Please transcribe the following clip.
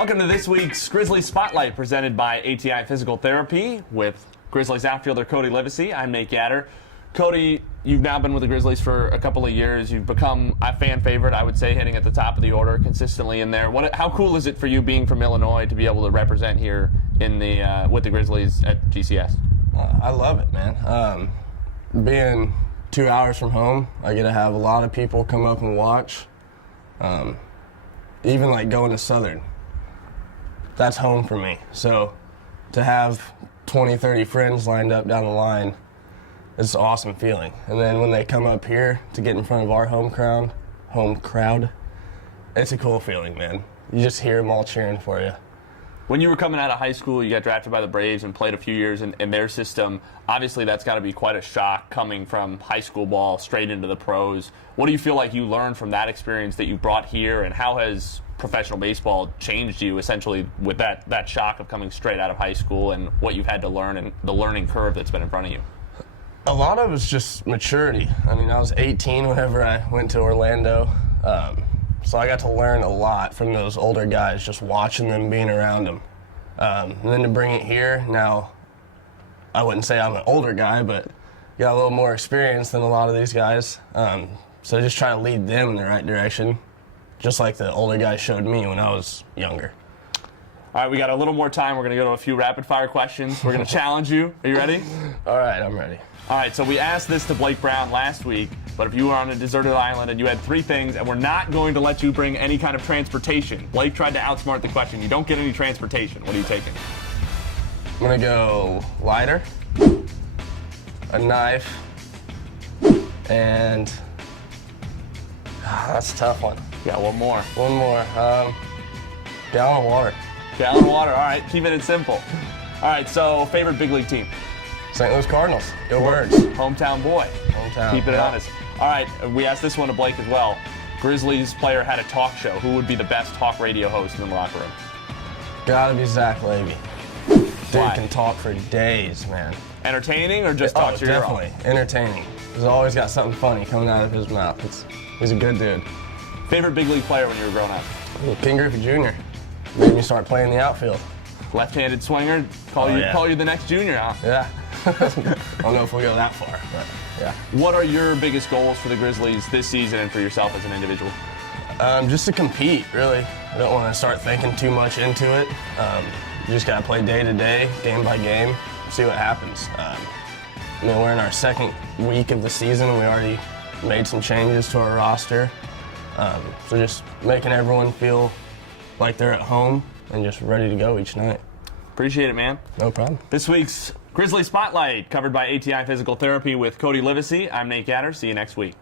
Welcome to this week's Grizzlies Spotlight presented by ATI Physical Therapy with Grizzlies outfielder Cody Livesay. I'm Nate Gatter. Cody, you've now been with the Grizzlies for a couple of years. You've become a fan favorite, I would say, hitting at the top of the order consistently in there. How cool is it for you being from Illinois to be able to represent here in the with the Grizzlies at GCS? I love it, man. Being 2 hours from home, I get to have a lot of people come up and watch. Even like going to Southern, that's home for me. So to have 20, 30 friends lined up down the line, it's an awesome feeling. And then when they come up here to get in front of our home crowd, it's a cool feeling, man. You just hear them all cheering for you. When you were coming out of high school, you got drafted by the Braves and played a few years in their system. Obviously, that's got to be quite a shock coming from high school ball straight into the pros. What do you feel like you learned from that experience that you brought here, and how has professional baseball changed you essentially with that shock of coming straight out of high school and what you've had to learn and the learning curve that's been in front of you? A lot of it's just maturity. I mean, I was 18 whenever I went to Orlando. So I got to learn a lot from those older guys, just watching them, being around them. And then to bring it here, now I wouldn't say I'm an older guy, but got a little more experience than a lot of these guys. So just try to lead them in the right direction, just like the older guys showed me when I was younger. All right, we got a little more time. We're going to go to a few rapid-fire questions. We're going to challenge you. Are you ready? All right, I'm ready. All right, so we asked this to Blake Brown last week, but if you were on a deserted island and you had three things, and we're not going to let you bring any kind of transportation. Blake tried to outsmart the question. You don't get any transportation. What are you taking? I'm going to go lighter, a knife, and that's a tough one. Yeah, one more. One more. Gallon of water. Gallon of water. All right, keeping it simple. All right, so favorite big league team? St. Louis Cardinals. Go Birds. Hometown boy. Hometown. Keep it honest. All right, we asked this one to Blake as well. Grizzlies player had a talk show. Who would be the best talk radio host in the locker room? Gotta be Zach Levy. Dude Why? can talk for days, man. Entertaining or just talk to your own? Definitely. Entertaining. He's always got something funny coming out of his mouth. He's a good dude. Favorite big league player when you were growing up? King Griffey Jr. Then you start playing the outfield. Left-handed swinger. Call you the next junior, huh? Yeah. I don't know if we'll go that far, but yeah. What are your biggest goals for the Grizzlies this season and for yourself as an individual? Just to compete, really. I don't want to start thinking too much into it. You just got to play day to day, game by game, see what happens. I mean, we're in our second week of the season. We already made some changes to our roster. So just making everyone feel like they're at home and just ready to go each night. Appreciate it, man. No problem. This week's Grizzlies Spotlight, covered by ATI Physical Therapy with Cody Livesay. I'm Nate Gatter. See you next week.